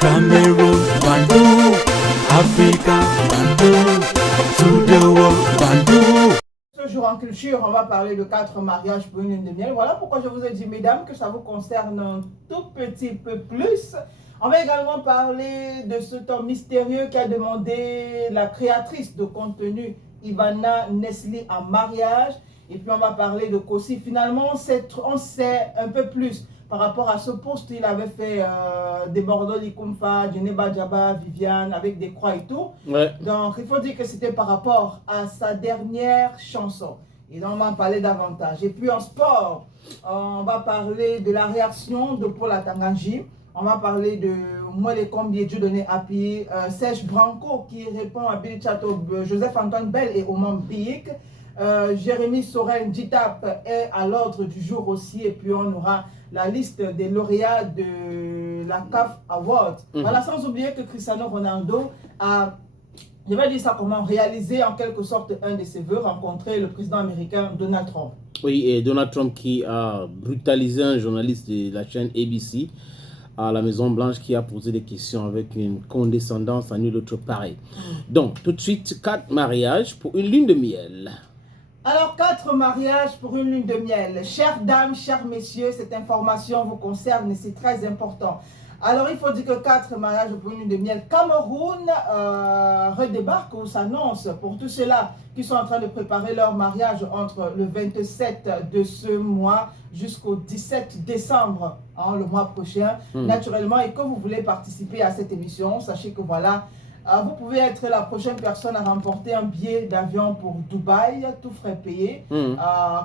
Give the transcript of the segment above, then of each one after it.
Cameroon, Bandung, Africa, Bandung, to the world, Bandung. Ce jour en culture, on va parler de 4 mariages pour une lune de miel. Voilà pourquoi je vous ai dit, mesdames, que ça vous concerne un tout petit peu plus. On va également parler de cet homme mystérieux qui a demandé la créatrice de contenu Ivana Nesli en mariage. Et puis on va parler de Kossi. Finalement, on sait un peu plus par rapport à ce post qu'il avait fait des Bordeaux, Likumfa, Djeneba Djaba, Viviane, avec des croix et tout. Ouais. Donc, il faut dire que c'était par rapport à sa dernière chanson. Et donc, on va en parler davantage. Et puis, en sport, on va parler de la réaction de Paul Atanganji. On va parler de moi les combien Dieu donné appui, Serge Branco qui répond à Billy Chateau, Joseph-Antoine Bell et Oman Biik. Jérémy Sorel Djitap est à l'ordre du jour aussi. Et puis, on aura la liste des lauréats de la CAF Award. Voilà, sans oublier que Cristiano Ronaldo a, je vais dire ça comment, réalisé en quelque sorte un de ses vœux, rencontrer le président américain Donald Trump. Oui, et Donald Trump qui a brutalisé un journaliste de la chaîne ABC à la Maison Blanche qui a posé des questions avec une condescendance à nul autre pareil. Donc, tout de suite, 4 mariages pour une lune de miel. Alors, 4 mariages pour une lune de miel. Chères dames, chers messieurs, cette information vous concerne et c'est très important. Alors, il faut dire que 4 mariages pour une lune de miel. Cameroun redébarque ou s'annonce pour tous ceux-là qui sont en train de préparer leur mariage entre le 27 de ce mois jusqu'au 17 décembre, hein, le mois prochain, naturellement, et que vous voulez participer à cette émission, sachez que voilà, vous pouvez être la prochaine personne à remporter un billet d'avion pour Dubaï, tout frais payé.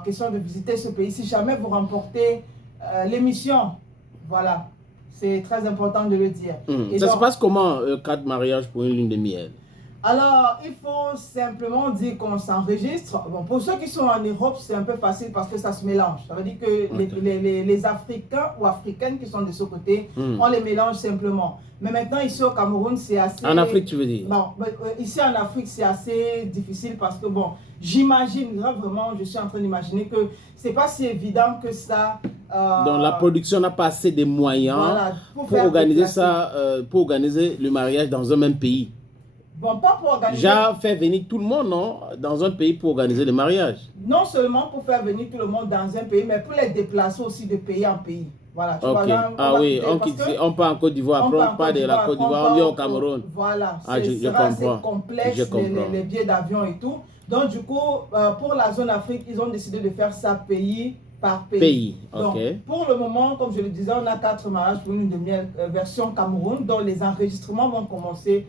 Question de visiter ce pays. Si jamais vous remportez l'émission, voilà, c'est très important de le dire. Et Ça donc, se passe comment, 4 mariages pour une lune de miel? alors, il faut simplement dire qu'on s'enregistre. Bon, pour ceux qui sont en Europe, c'est un peu facile parce que ça se mélange. Ça veut dire que les Africains ou Africaines qui sont de ce côté, on les mélange simplement. Mais maintenant, ici au Cameroun, c'est assez... En Afrique, tu veux dire? Bon, ici en Afrique, c'est assez difficile parce que, bon, j'imagine, là vraiment, je suis en train d'imaginer que c'est pas si évident que ça... Donc, la production n'a pas assez de moyens voilà, pour organiser ça, pour organiser le mariage dans un même pays. Bon, pas pour organiser... Déjà, faire venir tout le monde, non, dans un pays pour organiser le mariage. Non seulement pour faire venir tout le monde dans un pays, mais pour les déplacer aussi de pays en pays. Voilà, tu vois, là, on part en Côte d'Ivoire, après on part de la Côte d'Ivoire, on vient au Cameroun. Voilà, je sera comprends. assez complexe, les billets d'avion et tout. Donc, du coup, pour la zone Afrique, ils ont décidé de faire ça pays par pays. Donc, pour le moment, comme je le disais, on a 4 mariages pour une lune de miel version Cameroun, dont les enregistrements vont commencer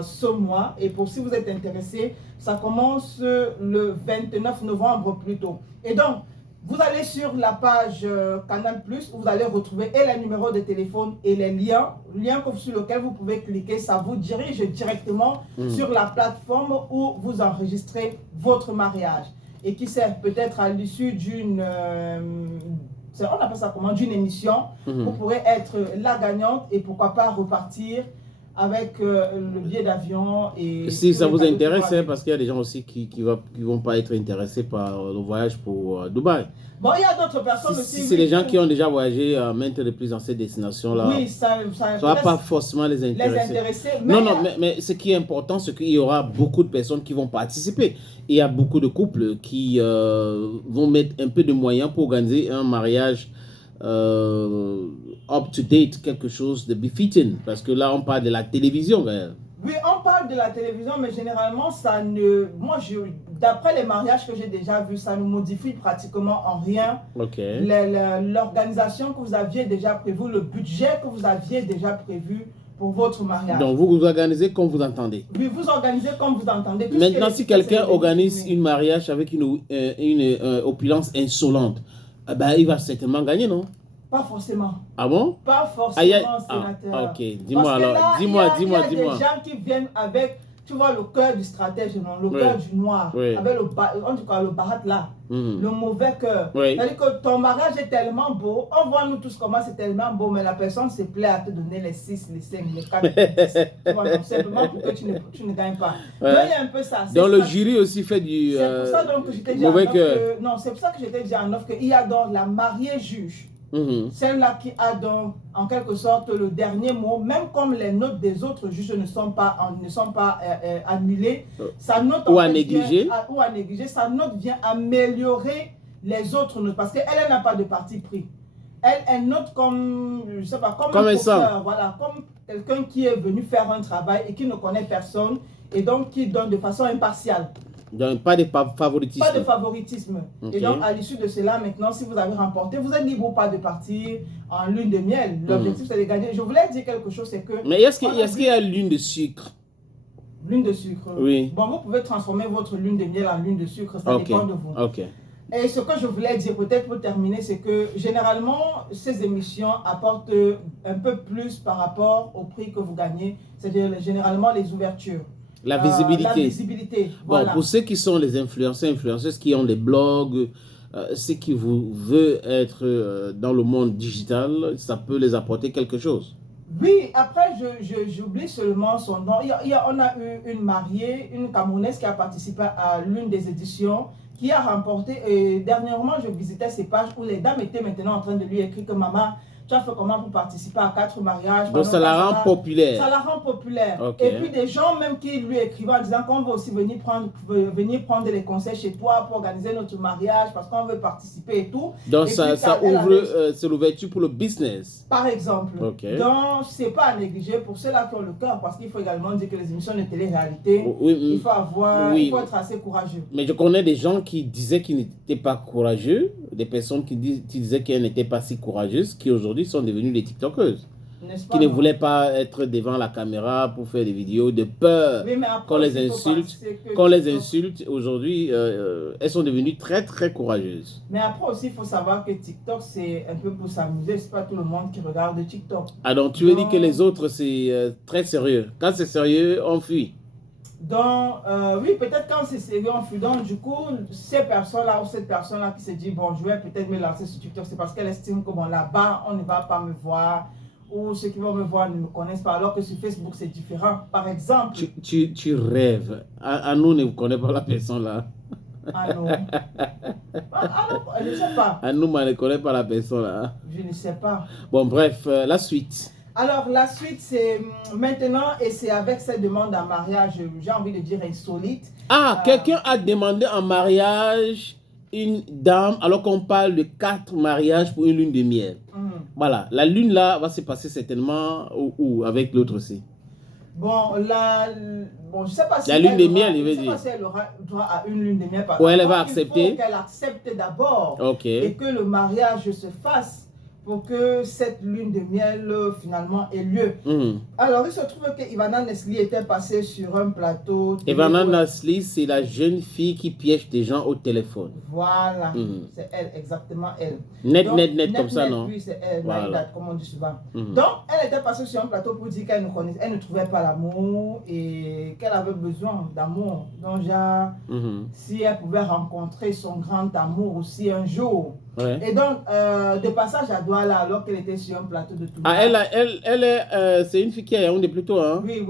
ce mois. Et pour si vous êtes intéressé, ça commence le 29 novembre plutôt. Et donc, vous allez sur la page Canal+, où vous allez retrouver et les numéros de téléphone et les liens sur lesquels vous pouvez cliquer. Ça vous dirige directement sur la plateforme où vous enregistrez votre mariage. Et qui sait, peut-être à l'issue d'une... on appelle ça comment? D'une émission, vous pourrez être la gagnante et pourquoi pas repartir avec le billet d'avion. Et si ça vous intéresse, parce qu'il y a des gens aussi qui vont pas être intéressés par le voyage pour Dubaï. Bon, il y a d'autres personnes aussi. Si c'est les gens qui ont déjà voyagé maintes reprises dans ces destinations-là, oui, ça va pas forcément les intéresser. Mais ce qui est important, c'est qu'il y aura beaucoup de personnes qui vont participer. Il y a beaucoup de couples qui vont mettre un peu de moyens pour organiser un mariage up-to-date, quelque chose de befitting, parce que là on parle de la télévision. Oui, on parle de la télévision, mais généralement ça ne... Moi, d'après les mariages que j'ai déjà vus, ça ne modifie pratiquement en rien l'organisation que vous aviez déjà prévue, le budget que vous aviez déjà prévu pour votre mariage. Donc vous vous organisez comme vous entendez. Oui, vous organisez comme vous entendez. Maintenant, si quelqu'un organise un mariage avec une opulence insolente, ben, il va certainement gagner, non? Pas forcément. Ah bon? Pas forcément, sénateur. Ok, dis-moi alors. Dis-moi. Il y a des gens qui viennent avec, tu vois, le cœur du stratège, non? Le cœur du noir. Avec en tout cas, le barat là. Le mauvais cœur. C'est-à-dire que ton mariage est tellement beau. On voit nous tous comment c'est tellement beau, mais la personne se plaît à te donner les 6, les 5, les 4, les 10. Tu vois, donc, simplement pour que tu ne gagnes pas. Donc il y a un peu ça. Donc le jury aussi fait du c'est pour ça donc que j'étais dit mauvais cœur. Non, c'est pour ça que j'étais dit en offre qu'il y a donc la mariée juge. Celle-là qui a donc, en quelque sorte, le dernier mot, même comme les notes des autres juges ne sont pas annulées, sa note ou à négliger, sa note vient améliorer les autres notes, parce qu'elle n'a pas de parti pris. Elle note comme, je sais pas, comme un professeur, voilà, comme quelqu'un qui est venu faire un travail et qui ne connaît personne, et donc qui donne de façon impartiale. Donc, pas de favoritisme. Pas de favoritisme. Okay. Et donc, à l'issue de cela, maintenant, si vous avez remporté, vous êtes libre ou pas de partir en lune de miel. L'objectif, c'est de gagner. Je voulais dire quelque chose, c'est que... Mais est-ce qu'il y a lune de sucre? Lune de sucre. Oui. Bon, vous pouvez transformer votre lune de miel en lune de sucre, ça dépend de vous. Ok. Et ce que je voulais dire, peut-être pour terminer, c'est que généralement, ces émissions apportent un peu plus par rapport au prix que vous gagnez. C'est-à-dire généralement les ouvertures. La visibilité. La visibilité, voilà. Bon, pour ceux qui sont les influenceuses qui ont des blogs, ceux qui veulent être dans le monde digital, ça peut les apporter quelque chose. Oui, après, j'oublie seulement son nom. On a eu une mariée, une Camerounaise qui a participé à l'une des éditions, qui a remporté, et dernièrement, je visitais ses pages où les dames étaient maintenant en train de lui écrire que maman, tu as fait comment pour participer à 4 mariages. Donc ça la rend populaire. Ça la rend populaire. Okay. Et puis des gens même qui lui écrivaient en disant qu'on veut aussi venir prendre les conseils chez toi pour organiser notre mariage parce qu'on veut participer et tout. Donc et ça ouvre, c'est l'ouverture pour le business. Par exemple. Okay. Donc c'est pas à négliger pour ceux-là qui ont le cœur, parce qu'il faut également dire que les émissions de télé-réalité, il faut être assez courageux. Mais je connais des gens qui disaient qu'ils n'étaient pas courageux, des personnes qui disaient qu'elles n'étaient pas si courageuses, qui aujourd'hui sont devenues des TikTokeuses, qui ne voulaient pas être devant la caméra pour faire des vidéos de peur qu'on les insulte. Qu'on les insulte, aujourd'hui, elles sont devenues très très courageuses. Mais après aussi, il faut savoir que TikTok, c'est un peu pour s'amuser, c'est pas tout le monde qui regarde TikTok. Ah donc tu veux dire que les autres, c'est très sérieux. Quand c'est sérieux, on fuit. Donc, oui, peut-être quand c'est sérieux, on fuit. Donc, du coup, ces personnes-là ou cette personne-là qui se dit, bon, je vais peut-être me lancer sur TikTok, c'est parce qu'elle estime que, bon, là-bas, on ne va pas me voir, ou ceux qui vont me voir ne me connaissent pas, alors que sur Facebook, c'est différent. Par exemple... Tu rêves. À nous, ne vous connaît pas la personne, là. Ah non. Ah non, je ne sais pas. À nous, on ne connaît pas la personne, là. Je ne sais pas. Bon, bref, la suite. Alors, la suite, c'est maintenant, et c'est avec cette demande en mariage, j'ai envie de dire insolite. Ah, quelqu'un a demandé en mariage une dame, alors qu'on parle de 4 mariages pour une lune de miel. Voilà, la lune là va se passer certainement où avec l'autre aussi. Bon, bon, je ne sais pas si la lune de miel, il veut dire. Je ne sais pas si elle aura droit à une lune de miel. Ou elle va accepter. Il faut qu'elle accepte d'abord. Et que le mariage se fasse pour que cette lune de miel finalement ait lieu. Alors, il se trouve que Ivana Nesli était passée sur un plateau. Ivana Nesli, c'est la jeune fille qui piège des gens au téléphone. Voilà, c'est elle, exactement elle. Net, comme ça, non? Oui, c'est elle, voilà. comme on dit souvent. Donc, elle était passée sur un plateau pour dire qu'elle ne trouvait pas l'amour et qu'elle avait besoin d'amour. Donc, genre, si elle pouvait rencontrer son grand amour aussi un jour. Et donc, de passage à Douala, alors qu'elle était sur un plateau de tout. Ah, c'est une fille qui est à Yaoundé plutôt, hein? Oui.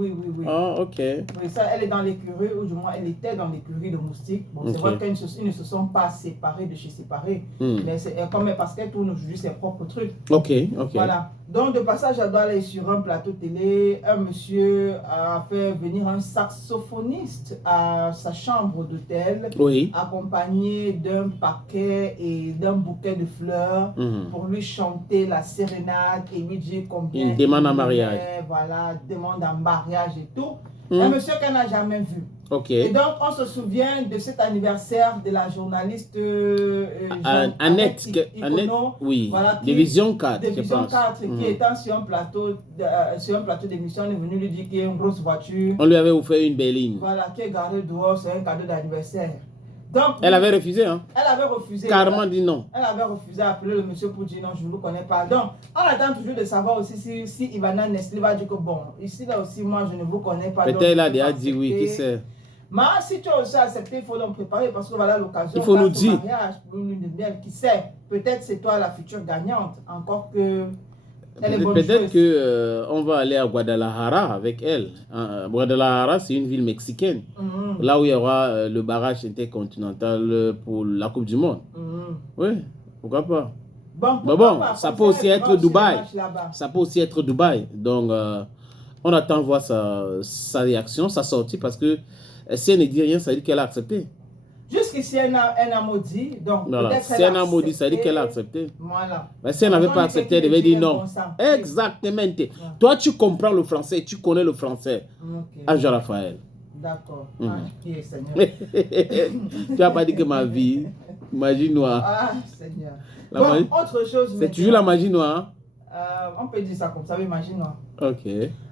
Ah, ok. Oui, ça, elle est dans l'écurie, ou du moins, elle était dans l'écurie de Moustique. Bon, c'est vrai qu'ils ne se sont pas séparés de chez séparés, mais c'est comme parce qu'elle tourne aujourd'hui ses propres trucs. Ok. Voilà. Donc, de passage à Douala et sur un plateau télé, un monsieur a fait venir un saxophoniste à sa chambre d'hôtel, accompagné d'un paquet et d'un bouquet de fleurs pour lui chanter la sérénade et lui dire combien il demande en mariage. Voilà, demande en mariage et tout. Un monsieur qu'elle n'a jamais vu. Et donc, on se souvient de cet anniversaire de la journaliste Annette Icono, voilà, Division 4, Division 4 qui étant sur un plateau d'émission, est venue lui dire qu'il y a une grosse voiture. On lui avait offert une berline. Voilà, qui est garée dehors, c'est un cadeau d'anniversaire. Donc, elle avait refusé, hein? Elle avait refusé. Carrément dit non. Elle avait refusé d'appeler le monsieur pour dire non, je ne vous connais pas. Donc, on attend toujours de savoir aussi si Ivana Nesli va dire que bon, ici là aussi, moi, je ne vous connais pas. Peut-être elle a déjà dit oui, qui sait. Mais si tu as aussi accepté, il faut donc préparer parce que voilà l'occasion. Il faut nous dire. Mariage pour une lune de miel, qui sait. Peut-être c'est toi la future gagnante. Encore que. Peut-être qu'on va aller à Guadalajara avec elle. Guadalajara, c'est une ville mexicaine. Là où il y aura le barrage intercontinental pour la Coupe du Monde. Oui, pourquoi pas. Bon, Mais bon, pas, ça comme peut aussi être regarde sur les Dubaï. matchs là-bas. Ça peut aussi être Dubaï. Donc, on attend de voir sa réaction, sa sortie, parce que si elle ne dit rien, ça veut dire qu'elle a accepté. Jusqu'ici, elle a maudit. Donc, Voilà. Si elle a maudit, ça veut dire qu'elle a accepté. Voilà. Mais si elle n'avait pas accepté, elle devait dire non. Exactement. Ouais. Toi, tu comprends le français, tu connais le français. Ok. Anja Raphaël. D'accord. Mhm. Ah, Seigneur. Tu n'as pas dit que ma vie, magie noire. Ah, Seigneur. La Bon, magie- autre chose. C'est toujours la magie noire. On peut dire ça comme ça, oui, magie noire. Ok.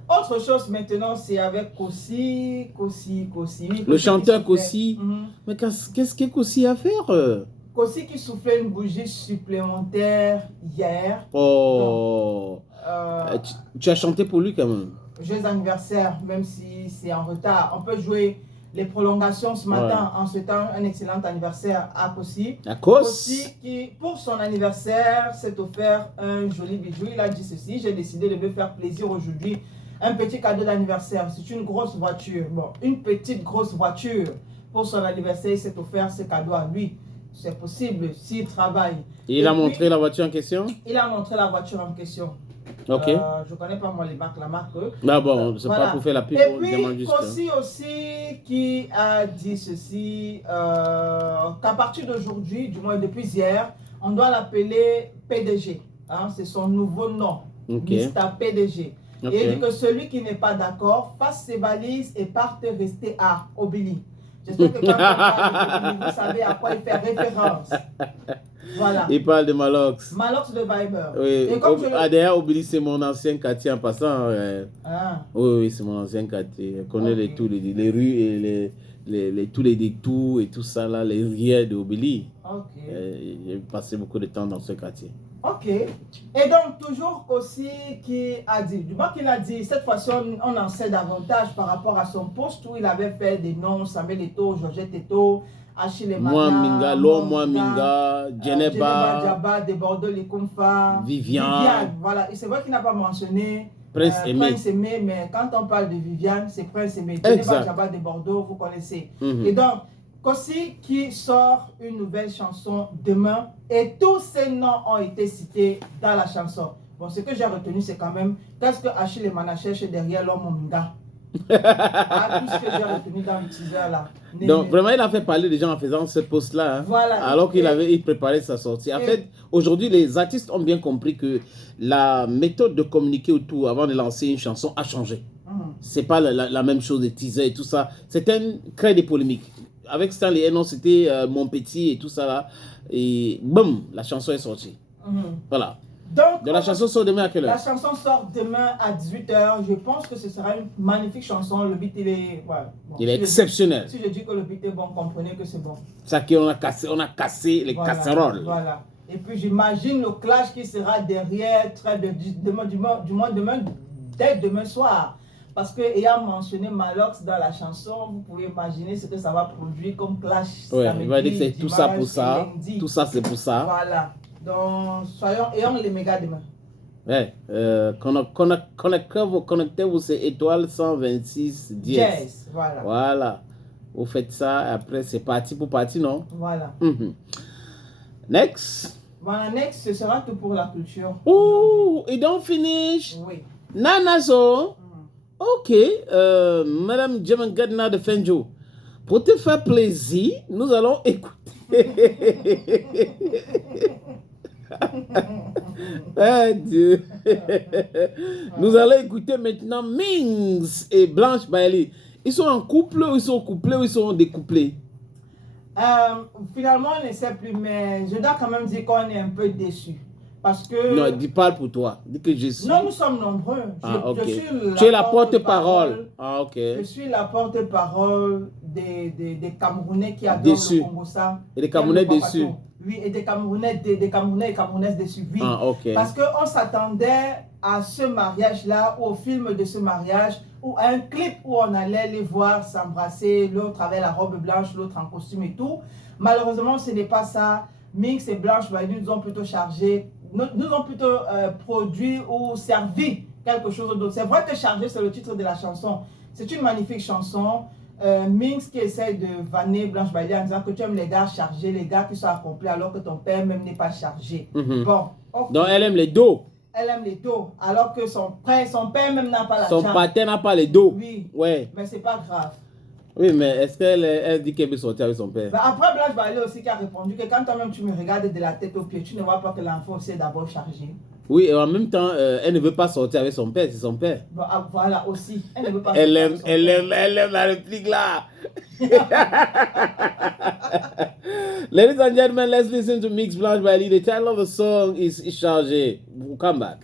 Autre chose maintenant, c'est avec Kossi. Oui, Le chanteur qui soufflait. Kossi. Mhm. Mais qu'est-ce que Kossi a à faire? Kossi qui soufflait une bougie supplémentaire hier. Oh. Euh, Tu as chanté pour lui quand même. Joyeux anniversaire, même si c'est en retard. On peut jouer les prolongations ce matin en souhaitant un excellent anniversaire à Kossi. À cause. Kossi qui, pour son anniversaire, s'est offert un joli bijou. Il a dit ceci: j'ai décidé de me faire plaisir aujourd'hui. Un petit cadeau d'anniversaire. C'est une grosse voiture. Bon, une petite grosse voiture. Pour son anniversaire, il s'est offert ce cadeau à lui. C'est possible s'il travaille. Et il a montré la voiture en question? Il a montré la voiture en question. Ok. Je ne connais pas moi les marques, la marque. Ah bon, c'est Voilà. pas pour faire la pub. Et on puis, demande juste, Kossi aussi qui a dit ceci, qu'à partir d'aujourd'hui, du moins depuis hier, on doit l'appeler PDG. Hein, c'est son nouveau nom, Ok. Mr. PDG. Ok. Et il dit que celui qui n'est pas d'accord fasse ses valises et parte rester à Obili. J'espère que quand on parle d'Obili, vous savez à quoi il fait référence. Voilà. Il parle de Malox. Malox de Viber. Oui. Et comme je le- D'ailleurs, Obili, c'est mon ancien quartier en passant. Ah. Oui, c'est mon ancien quartier. Je connais Ok. tous les rues et tous les détours et tout ça, là, les rivières d'Obili. Ok. J'ai passé beaucoup de temps dans ce quartier. Ok. Et donc, toujours aussi qui a dit, du moins qu'il a dit, cette fois-ci, on en sait davantage par rapport à son poste où il avait fait des noms, Samuel Eto'o, Georgette Eto'o, Achille Moi, Mana, Minga, Lo, moi, Minga, Djeneba Djeneba, Djaba, Desbordeaux, Lekumfa, Viviane. Voilà. Et c'est vrai qu'il n'a pas mentionné Prince Aimé. Prince Aimé, mais quand on parle de Viviane, c'est Prince Aimé. Exact. Djeneba Djaba de Bordeaux, vous connaissez. Mhm. Et donc, Kossi qui sort une nouvelle chanson demain et tous ces noms ont été cités dans la chanson. Bon, ce que j'ai retenu, c'est quand même qu'est-ce que Achille Mana cherche derrière l'homme Ominga. Ah, tout ce que j'ai retenu dans le teaser là. Donc, vraiment, il a fait parler des gens en faisant ce post-là. Hein, Voilà. alors qu'il il préparait sa sortie. En fait, aujourd'hui, les artistes ont bien compris que la méthode de communiquer autour avant de lancer une chanson a changé. C'est pas la même chose, des teasers et tout ça. C'était créer des polémiques. Avec Stanley Hénon, c'était Mon Petit et tout ça là. Et boum, la chanson est sortie. Voilà. Donc, la chanson sort demain à quelle la heure? chanson sort demain à 18h. Je pense que ce sera une magnifique chanson. Le beat, il est... Ouais. Bon, Il est exceptionnel. Si je dis que le beat est bon, comprenez que c'est bon. Ça qu'on a cassé les Voilà, casseroles. Voilà. Et puis j'imagine le clash qui sera derrière dès demain soir. Parce que ayant mentionné Malox dans la chanson, vous pouvez imaginer ce que ça va produire comme clash. Ouais, samedi, il va dire que c'est tout ça dimanche pour ça. et lundi. Tout ça c'est pour ça. Voilà. Donc ayons les méga demain. Ouais, connectez-vous, c'est étoile 126 10. Jazz, voilà. Voilà. Vous faites ça, après c'est parti pour parti, non? Voilà. Next. Voilà, next, ce sera tout pour la culture. Oh, it don't finish. Oui. Nanazo. Ok, Madame Djemangadna de Fenjo. Pour te faire plaisir, nous allons écouter. Ah, Dieu. Nous allons écouter maintenant Mings et Blanche Bailey. Ils sont en couple, ou ils sont couplés, ou ils sont découplés? Finalement, on ne sait plus, mais je dois quand même dire qu'on est un peu déçus. Parce que... Non, dis parle pour toi. Dis que je suis. Non, nous sommes nombreux. Ok. Je suis Tu es la porte-parole. Ah, ok. Je suis la porte-parole des Camerounais qui adorent Déçus. le Congo-Ça. Et les Camerounais déçus. Oui, et des Camerounais et Camerounaises déçus, oui. Ah, ok. Parce qu'on s'attendait à ce mariage-là, ou au film de ce mariage, ou à un clip où on allait les voir s'embrasser, l'autre avec la robe blanche, l'autre en costume et tout. Malheureusement, ce n'est pas ça. Mix et Blanche, ils nous ont plutôt chargé, nous ont plutôt produit ou servi quelque chose d'autre. C'est vrai que chargé, c'est le titre de la chanson. C'est une magnifique chanson. Minx qui essaie de vanner Blanche Bailey en disant que tu aimes les gars chargés, les gars qui sont accomplis alors que ton père même n'est pas chargé. Bon. Okay. Donc elle aime les dos. Elle aime les dos, alors que son père même n'a pas la Son patin n'a pas les dos. Oui. Ouais. Mais c'est pas grave. Oui, mais est-ce qu'elle dit qu'elle veut sortir avec son père? Ben après, Blanche Bailey aussi qui a répondu que quand toi-même tu me regardes de la tête aux pieds, tu ne vois pas que l'enfant aussi est d'abord chargé. Oui, et en même temps, elle ne veut pas sortir avec son père, c'est son père. Bon, voilà, aussi. Elle ne veut pas Elle sortir aime la réplique là. Ladies and gentlemen, let's listen to Mix Blanche Bailey. The title of the song is Chargé. We'll come back.